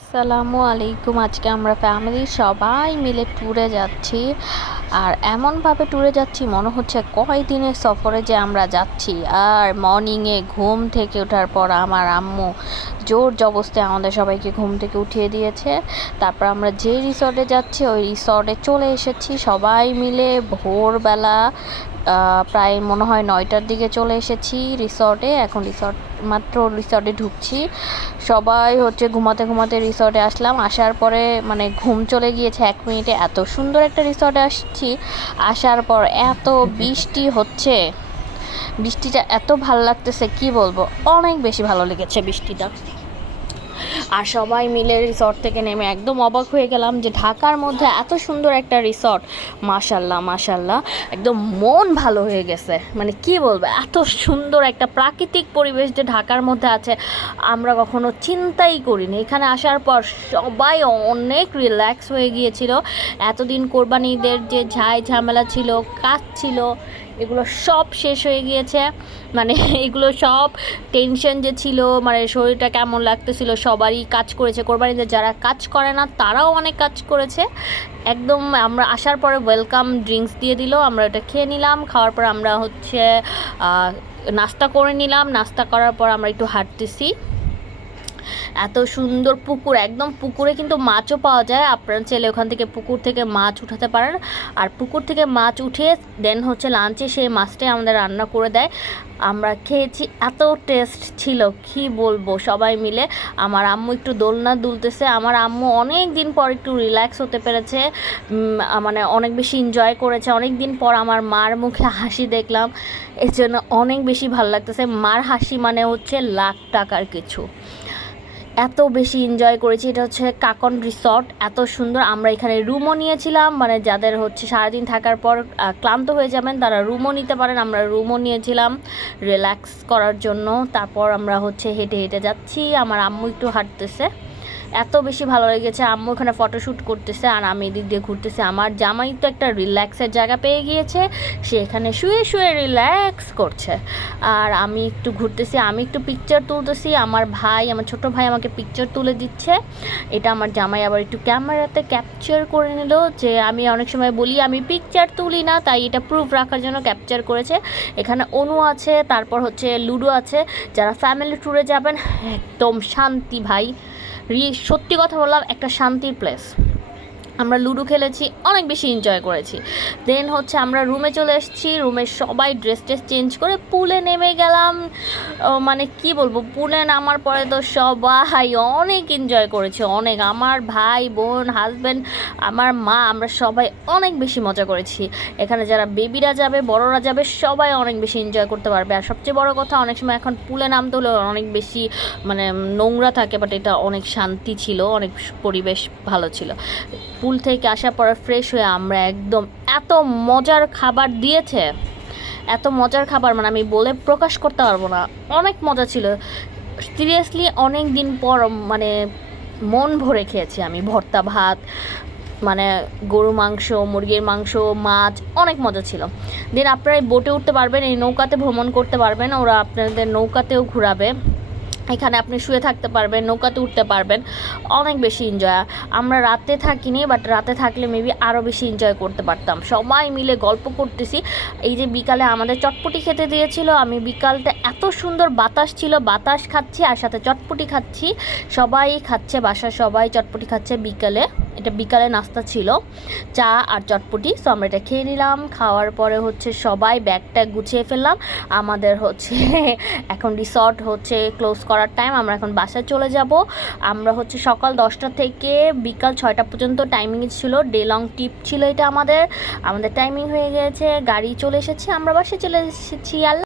আসসালামু আলাইকুম। আজকে আমরা ফ্যামিলির সবাই মিলে ট্যুরে যাচ্ছি। আর এমনভাবে ট্যুরে যাচ্ছি মনে হচ্ছে কয়দিনের সফরে যে আমরা যাচ্ছি। আর মর্নিংয়ে ঘুম থেকে ওঠার পর আমার আম্মু জোর জবরদস্তি আমাদের সবাইকে ঘুম থেকে উঠিয়ে দিয়েছে। তারপর আমরা যে রিসর্টে যাচ্ছি ওই রিসর্টে চলে এসেছি সবাই মিলে ভোরবেলা। প্রায় মনে হয় 9টার দিকে চলে এসেছি রিসর্টে। এখন মাত্র রিসর্টে ঢুকছি। সবাই ঘুমাতে ঘুমাতে রিসর্টে আসলাম। আসার পরে মানে ঘুম চলে গিয়েছে 1 মিনিটে। এত সুন্দর একটা রিসর্টে আসছি। আসার পর এত বৃষ্টি হচ্ছে, বৃষ্টিটা এত ভালো লাগতেছে কি বলবো, অনেক বেশি ভালো লেগেছে বৃষ্টিটা। আর সবাই মিলে রিসর্ট থেকে নেমে একদম অবাক হয়ে গেলাম যে ঢাকার মধ্যে এত সুন্দর একটা রিসর্ট। মাশাল্লাহ মাশাল্লাহ, একদম মন ভালো হয়ে গেছে। মানে কি বলবো, এত সুন্দর একটা প্রাকৃতিক পরিবেশ যে ঢাকার মধ্যে আছে আমরা কখনো চিন্তাই করিনি। এখানে আসার পর সবাই অনেক রিল্যাক্স হয়ে গিয়েছিল। এতদিন কোরবানি ঈদের যে ঝামেলা ছিল, কাজ ছিল, এগুলো সব শেষ হয়ে গিয়েছে। মানে এগুলো সব টেনশন যে ছিল, মানে শরীরটা কেমন লাগতেছিল, সবারই কাজ করেছে। কোরবানিতে যারা কাজ করে না তারাও অনেক কাজ করেছে। একদম আমরা আসার পরে ওয়েলকাম ড্রিঙ্কস দিয়ে দিল, আমরা ওটা খেয়ে নিলাম। খাওয়ার পর আমরা নাস্তা করে নিলাম। নাস্তা করার পর আমরা একটু হাঁটতেছি। এত সুন্দর পুকুর, একদম পুকুরে কিন্তু মাছও পাওয়া যায়। আপনারা চাইলে ওখান থেকে পুকুর থেকে মাছ উঠাতে পারেন। আর পুকুর থেকে মাছ উঠে দেন লাঞ্চে সেই মাছটাই আমাদের রান্না করে দেয়। আমরা খেয়েছি, এত টেস্ট ছিল কি বলবো। সবাই মিলে আমার আম্মু একটু দোলনা দুলতেছে। আমার আম্মু অনেক দিন পর একটু রিল্যাক্স হতে পেরেছে, মানে অনেক বেশি এনজয় করেছে। অনেক দিন পর আমার মার মুখে হাসি দেখলাম, এর জন্য অনেক বেশি ভালো লাগতেছে। মার হাসি মানে লাখ টাকার কিছু। এত বেশি এনজয় করেছি। এটা কাকন রিসর্ট, এত সুন্দর। আমরা এখানে রুমও নিয়েছিলাম, মানে যাদের সারাদিন থাকার পর ক্লান্ত হয়ে যাবেন তারা রুমও নিতে পারেন। আমরা রুমও নিয়েছিলাম রিল্যাক্স করার জন্য। তারপর আমরা হেঁটে হেঁটে যাচ্ছি। আমার আম্মু একটু হাঁটতেছে, এত বেশি ভালো লেগেছে। আম্মু এখানে ফটোশ্যুট করতেছে আর আমি এদিক দিয়ে ঘুরতেছি। আমার জামাই তো একটা রিল্যাক্সের জায়গা পেয়ে গিয়েছে, সে এখানে শুয়ে শুয়ে রিল্যাক্স করছে। আর আমি একটু ঘুরতেছি, আমি একটু পিকচার তুলতেছি। আমার ছোট ভাই আমাকে পিকচার তুলে দিচ্ছে। এটা আমার জামাই আবার একটু ক্যামেরাতে ক্যাপচার করে নিল। যে আমি অনেক সময় বলি আমি পিকচার তুলি না, তাই এটা প্রুফ রাখার জন্য ক্যাপচার করেছে। এখানে অনু আছে, তারপর লুডো আছে। যারা ফ্যামিলি ট্যুরে যাবেন একদম শান্তি ভাই, সত্যি কথা বললাম, একটা শান্তির প্লেস। আমরা লুডো খেলেছি, অনেক বেশি এনজয় করেছি। দেন আমরা রুমে চলে এসেছি। রুমে সবাই ড্রেস চেঞ্জ করে পুলে নেমে গেলাম। মানে কি বলবো, পুলে নামার পরে তো সবাই অনেক এনজয় করেছে, অনেক। আমার ভাই বোন হাজব্যান্ড আমার মা, আমরা সবাই অনেক বেশি মজা করেছি। এখানে যারা বেবিরা যাবে, বড়রা যাবে, সবাই অনেক বেশি এনজয় করতে পারবে। আর সবচেয়ে বড় কথা, অনেক সময় এখন পুলে নামতে হলে অনেক বেশি মানে নোংরা থাকে, বাট এটা অনেক শান্তি ছিল, অনেক পরিবেশ ভালো ছিল। পুল থেকে আসার পর ফ্রেশ হয়ে আমরা একদম, এত মজার খাবার দিয়েছে, এত মজার খাবার মানে আমি বলে প্রকাশ করতে পারবো না। অনেক মজা ছিল সিরিয়াসলি। অনেক দিন পর মানে মন ভরে খেয়েছি আমি। ভর্তা ভাত, মানে গরু মাংস, মুরগির মাংস, মাছ, অনেক মজা ছিল। দেন আপনারা এই বোটে উঠতে পারবেন, এই নৌকাতে ভ্রমণ করতে পারবেন। ওরা আপনাদের নৌকাতেও ঘোরাবে। এখানে আপনি শুয়ে থাকতে পারবেন, নৌকাতে উঠতে পারবেন, অনেক বেশি এনজয়। আমরা রাতে থাকিনি, বাট রাতে থাকলে মেবি আরও বেশি এনজয় করতে পারতাম। সবাই মিলে গল্প করতেছি। এই যে বিকালে আমাদের চটপটি খেতে দিয়েছিল, আমি বিকালটা এত সুন্দর বাতাস ছিল, বাতাস খাচ্ছি আর সাথে চটপটি খাচ্ছি। সবাই খাচ্ছে, বাসার সবাই চটপটি খাচ্ছে বিকালে। এটা বিকালে নাস্তা ছিল, চা আর চটপটি। সো আমরা এটা খেয়ে নিলাম। খাওয়ার পরে সবাই ব্যাগটা গুছিয়ে ফেললাম। আমাদের এখন রিসর্ট ক্লোজ করার টাইম। আমরা এখন বাসায় চলে যাব। আমরা সকাল 10টা থেকে বিকাল 6টা পর্যন্ত টাইমিং ছিল। ডে লং ট্রিপ ছিল এটা আমাদের টাইমিং হয়ে গিয়েছে। গাড়ি চলে এসেছে, আমরা বাসায় চলে এসেছি। আল্লাহ।